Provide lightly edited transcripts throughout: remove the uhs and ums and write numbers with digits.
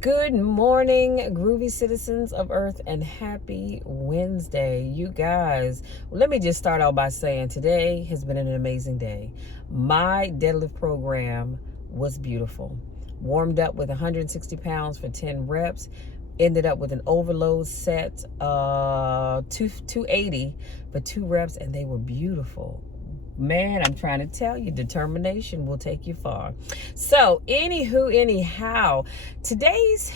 Good morning, groovy citizens of Earth, and happy Wednesday. You guys, let me just start out by saying today has been an amazing day. My deadlift program was beautiful. Warmed up with 160 pounds for 10 reps. Ended up with an overload set, 280 for 2 reps, and they were beautiful. Man, I'm trying to tell you, determination will take you far. So, anyhow, today's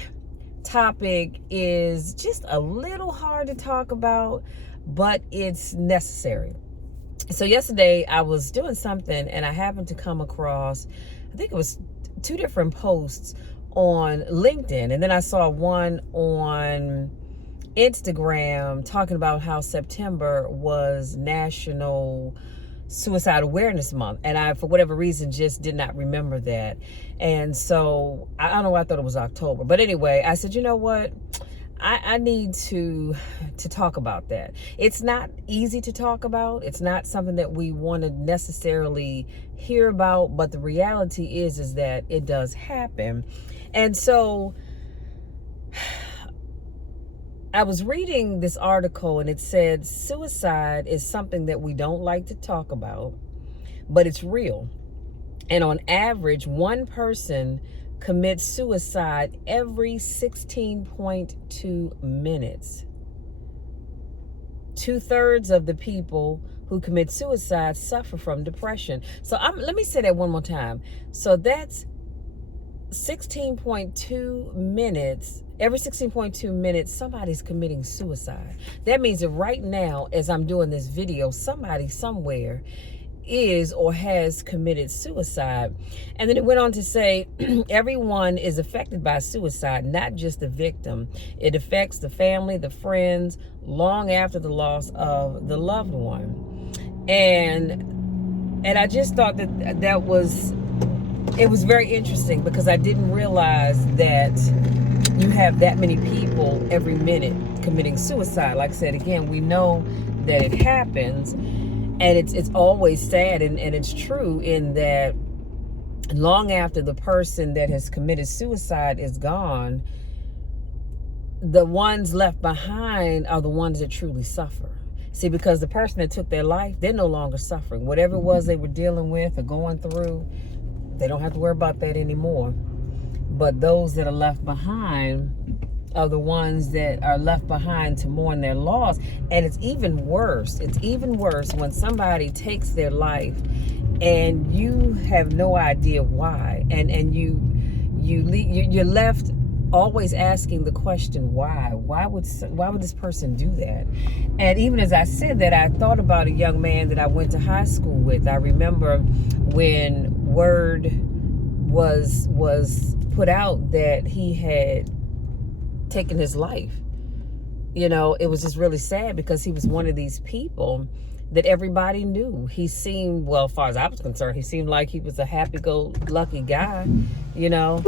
topic is just a little hard to talk about, but it's necessary. So yesterday I was doing something and I happened to come across, I think it was 2 different posts on LinkedIn, and then I saw one on Instagram talking about how September was National Suicide Awareness Month, and I, for whatever reason, just did not remember that. And so I don't know why I thought it was October, but anyway, I said, you know what, I need to talk about that. It's not easy to talk about. It's not something that we want to necessarily hear about, but the reality is that it does happen. And so I was reading this article and it said suicide is something that we don't like to talk about, but it's real. And on average, one person commits suicide every 16.2 minutes. 2/3 of the people who commit suicide suffer from depression. So let me say that one more time. So that's 16.2 minutes. Every 16.2 minutes, somebody's committing suicide. That means that right now, as I'm doing this video, somebody somewhere is or has committed suicide. And then it went on to say, everyone is affected by suicide, not just the victim. It affects the family, the friends, long after the loss of the loved one. And I just thought that it was very interesting, because I didn't realize that you have that many people every minute committing suicide. Like I said, again, we know that it happens, and it's always sad, and it's true in that long after the person that has committed suicide is gone, the ones left behind are the ones that truly suffer. See, because the person that took their life, they're no longer suffering. Whatever it was they were dealing with or going through, they don't have to worry about that anymore. But those that are left behind are the ones that are left behind to mourn their loss. And it's even worse. It's even worse when somebody takes their life and you have no idea why. And you're left always asking the question, why? Why would this person do that? And even as I said that, I thought about a young man that I went to high school with. I remember when word was put out that he had taken his life. You know, it was just really sad, because he was one of these people that everybody knew. He seemed, well, as far as I was concerned, he seemed like he was a happy-go-lucky guy. You know,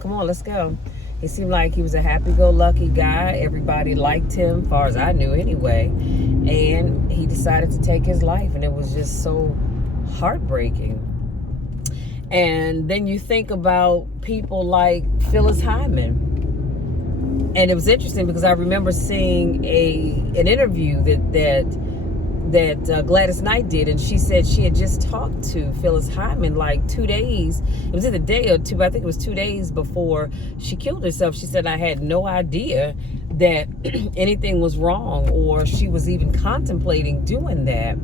come on, let's go. He seemed like he was a happy-go-lucky guy. Everybody liked him, as far as I knew anyway. And he decided to take his life, and it was just so heartbreaking. And then you think about people like Phyllis Hyman. And it was interesting, because I remember seeing an interview that Gladys Knight did, and she said she had just talked to Phyllis Hyman like 2 days. It was either a day or two, but I think it was 2 days before she killed herself. She said, I had no idea that anything was wrong, or she was even contemplating doing that.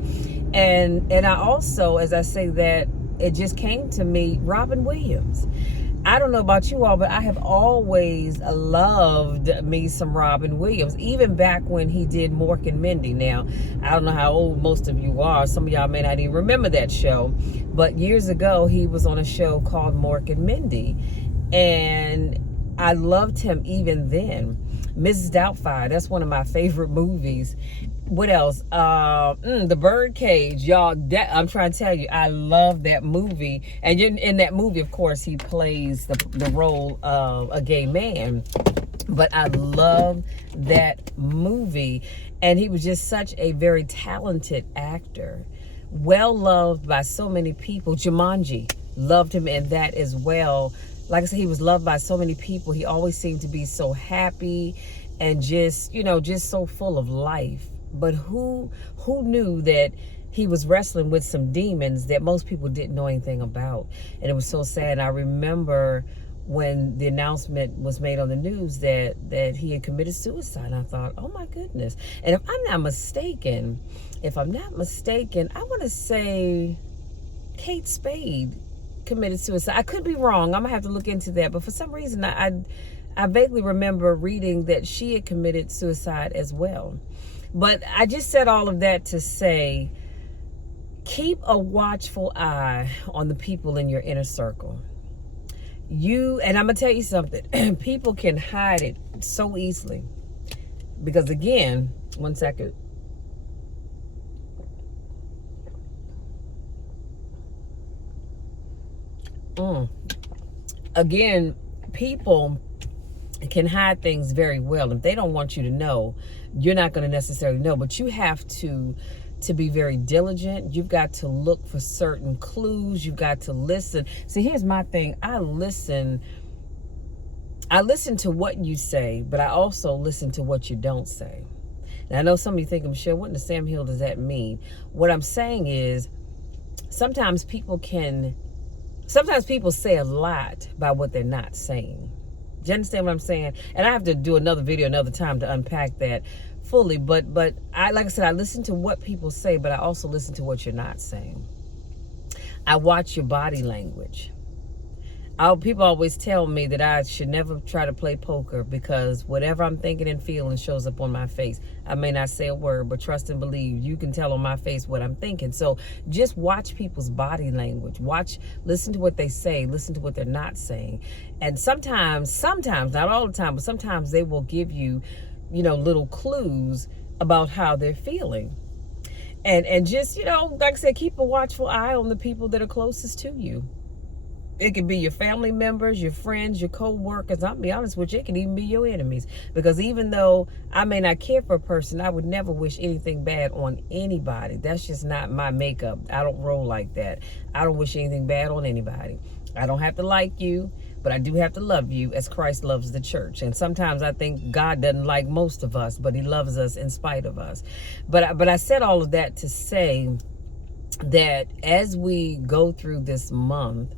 And I also, as I say that, it just came to me, Robin Williams. I don't know about you all, but I have always loved me some Robin Williams, even back when he did Mork and Mindy. Now, I don't know how old most of you are. Some of y'all may not even remember that show. But years ago, he was on a show called Mork and Mindy. And I loved him even then. Mrs. Doubtfire, that's one of my favorite movies. What else? The Birdcage, y'all. I'm trying to tell you, I love that movie. And in that movie, of course, he plays the role of a gay man. But I love that movie. And he was just such a very talented actor. Well loved by so many people. Jumanji, loved him in that as well. like I said, he was loved by so many people. He always seemed to be so happy and just, just so full of life. But who knew that he was wrestling with some demons that most people didn't know anything about? And it was so sad. And I remember when the announcement was made on the news that he had committed suicide, I thought, oh my goodness. And if I'm not mistaken, I want to say Kate Spade committed suicide. I could be wrong. I'm gonna have to look into that. But for some reason, I vaguely remember reading that she had committed suicide as well. But I just said all of that to say, keep a watchful eye on the people in your inner circle. And I'm gonna tell you something. People can hide it so easily because, again, one second. Again, people can hide things very well. If they don't want you to know, you're not going to necessarily know. But you have to be very diligent. You've got to look for certain clues. You've got to listen. See, here's my thing. I listen to what you say, but I also listen to what you don't say. Now, I know some of you think, Michelle, what in the Sam Hill does that mean? What I'm saying is, sometimes people say a lot by what they're not saying. Do you understand what I'm saying? And I have to do another video another time to unpack that fully. But I, like I said, I listen to what people say, but I also listen to what you're not saying. I watch your body language. People always tell me that I should never try to play poker because whatever I'm thinking and feeling shows up on my face. I may not say a word, but trust and believe, you can tell on my face what I'm thinking. So just watch people's body language. Listen to what they say, listen to what they're not saying. And sometimes, not all the time, but sometimes they will give you, little clues about how they're feeling. And just, like I said, keep a watchful eye on the people that are closest to you. It could be your family members, your friends, your co-workers. I'll be honest with you, it can even be your enemies. Because even though I may not care for a person, I would never wish anything bad on anybody. That's just not my makeup. I don't roll like that. I don't wish anything bad on anybody. I don't have to like you, but I do have to love you as Christ loves the church. And sometimes I think God doesn't like most of us, but he loves us in spite of us. But I said all of that to say that as we go through this month,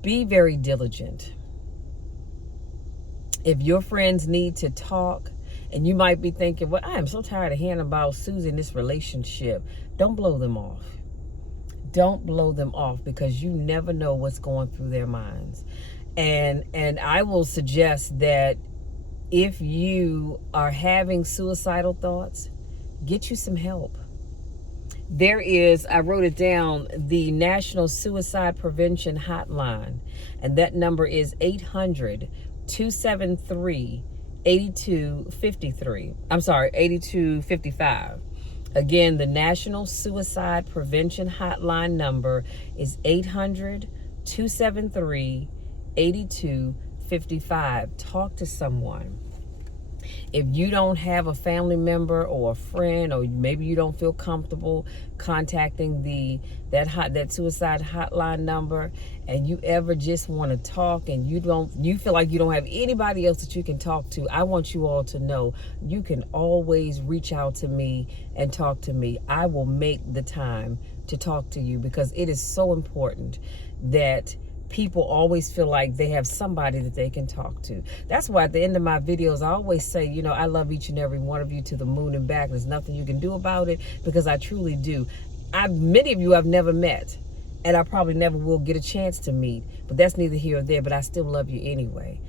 be very diligent. If your friends need to talk, and you might be thinking, well, I am so tired of hearing about Susie in this relationship. Don't blow them off. Don't blow them off, because you never know what's going through their minds. And I will suggest that if you are having suicidal thoughts, get you some help. There is, I wrote it down, the National Suicide Prevention Hotline, and that number is 800-273-8253. I'm sorry, 8255. Again, the National Suicide Prevention Hotline number is 800-273-8255. Talk to someone. If you don't have a family member or a friend, or maybe you don't feel comfortable contacting that suicide hotline number, and you ever just want to talk and you feel like you don't have anybody else that you can talk to, I want you all to know you can always reach out to me and talk to me. I will make the time to talk to you, because it is so important that people always feel like they have somebody that they can talk to. That's why at the end of my videos, I always say, I love each and every one of you to the moon and back. There's nothing you can do about it, because I truly do. Many of you I've never met, and I probably never will get a chance to meet, but that's neither here or there, but I still love you anyway.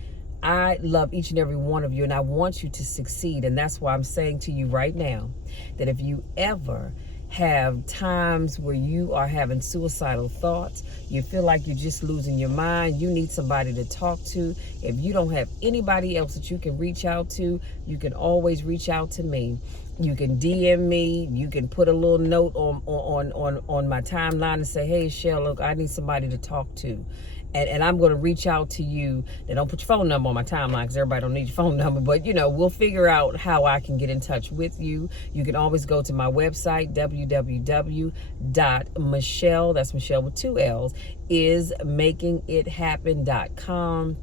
I love each and every one of you, and I want you to succeed. And that's why I'm saying to you right now that if you ever have times where you are having suicidal thoughts, you feel like you're just losing your mind, you need somebody to talk to, if you don't have anybody else that you can reach out to, you can always reach out to me. You can DM me, you can put a little note on my timeline and say, hey, Shell, look, I need somebody to talk to. and I'm going to reach out to you. Now, don't put your phone number on my timeline because everybody don't need your phone number, but we'll figure out how I can get in touch with you. You can always go to my website, www.Michelle, that's Michelle with 2 L's, is makingithappen.com.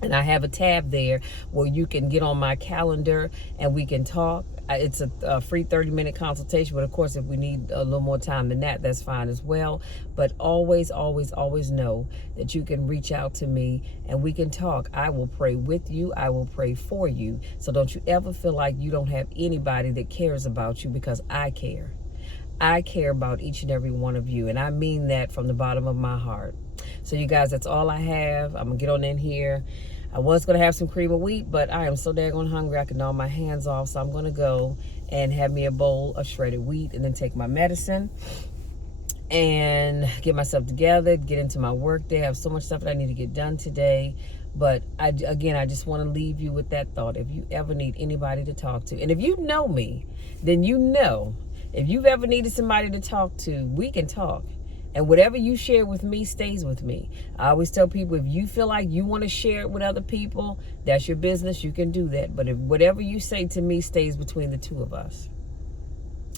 And I have a tab there where you can get on my calendar and we can talk. It's a free 30-minute consultation, but of course, if we need a little more time than that, that's fine as well. But always, always, always know that you can reach out to me and we can talk. I will pray with you. I will pray for you. So don't you ever feel like you don't have anybody that cares about you, because I care. I care about each and every one of you, and I mean that from the bottom of my heart. So you guys, that's all I have. I'm going to get on in here. I was going to have some cream of wheat, but I am so daggone hungry I can gnaw my hands off. So I'm going to go and have me a bowl of shredded wheat and then take my medicine and get myself together, get into my work day. I have so much stuff that I need to get done today. But I just want to leave you with that thought. If you ever need anybody to talk to, and if you know me, then if you've ever needed somebody to talk to, we can talk. And whatever you share with me stays with me. I always tell people, if you feel like you want to share it with other people, that's your business. You can do that. But if whatever you say to me stays between the two of us,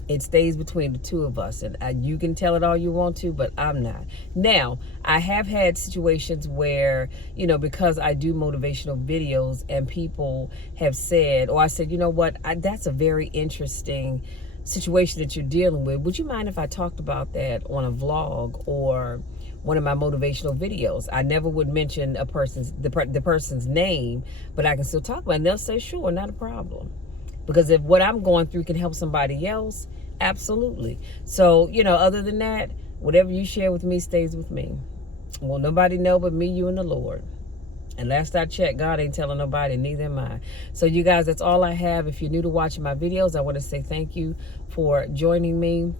it stays between the two of us. And you can tell it all you want to, but I'm not. Now, I have had situations where, because I do motivational videos and people have said, or I said, you know what, that's a very interesting situation that you're dealing with. Would you mind if I talked about that on a vlog or one of my motivational videos? I never would mention the person's name, but I can still talk about it. And they'll say, sure, not a problem. Because if what I'm going through can help somebody else, absolutely. So, other than that, whatever you share with me stays with me. Well, nobody know but me, you, and the Lord. And last I checked, God ain't telling nobody, neither am I. So you guys, that's all I have. If you're new to watching my videos, I want to say thank you for joining me.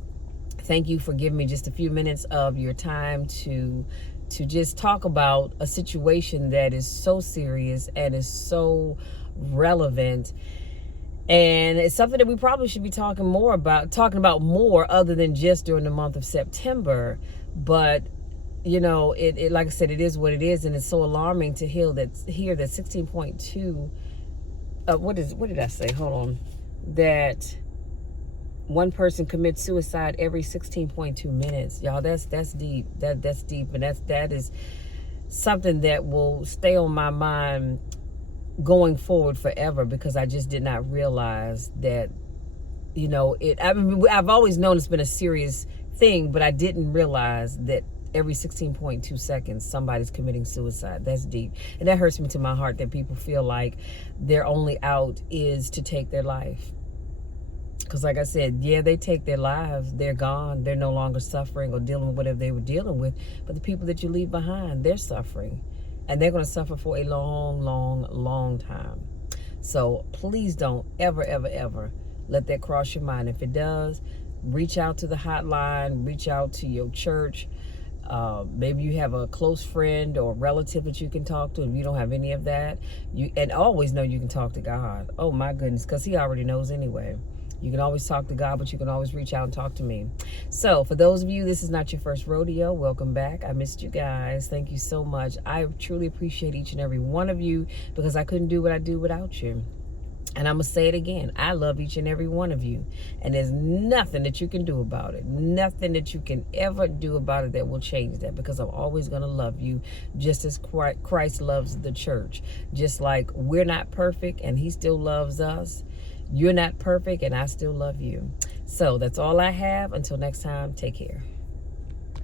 Thank you for giving me just a few minutes of your time to just talk about a situation that is so serious and is so relevant. And it's something that we probably should be talking about more other than just during the month of September. But it like I said, it is what it is, and it's so alarming to hear that 16.2. What did I say? Hold on. That one person commits suicide every 16.2 minutes, y'all. That's deep. That's deep, and that is something that will stay on my mind going forward forever, because I just did not realize that. I've always known it's been a serious thing, but I didn't realize that every 16.2 seconds somebody's committing suicide. That's deep, and that hurts me to my heart that people feel like their only out is to take their life. Because like I said, yeah, they take their lives, they're gone, they're no longer suffering or dealing with whatever they were dealing with, but the people that you leave behind, they're suffering, and they're going to suffer for a long, long, long time. So please don't ever, ever, ever let that cross your mind. If it does, reach out to the hotline, reach out to your church. Maybe you have a close friend or relative that you can talk to. If you don't have any of that, and always know you can talk to God. Oh my goodness, because he already knows anyway. You can always talk to God, but you can always reach out and talk to me. So for those of you, this is not your first rodeo. Welcome back. I missed you guys. Thank you so much. I truly appreciate each and every one of you, because I couldn't do what I do without you. And I'm going to say it again. I love each and every one of you. And there's nothing that you can do about it. Nothing that you can ever do about it that will change that, because I'm always going to love you just as Christ loves the church. Just like we're not perfect and he still loves us. You're not perfect and I still love you. So that's all I have. Until next time, take care.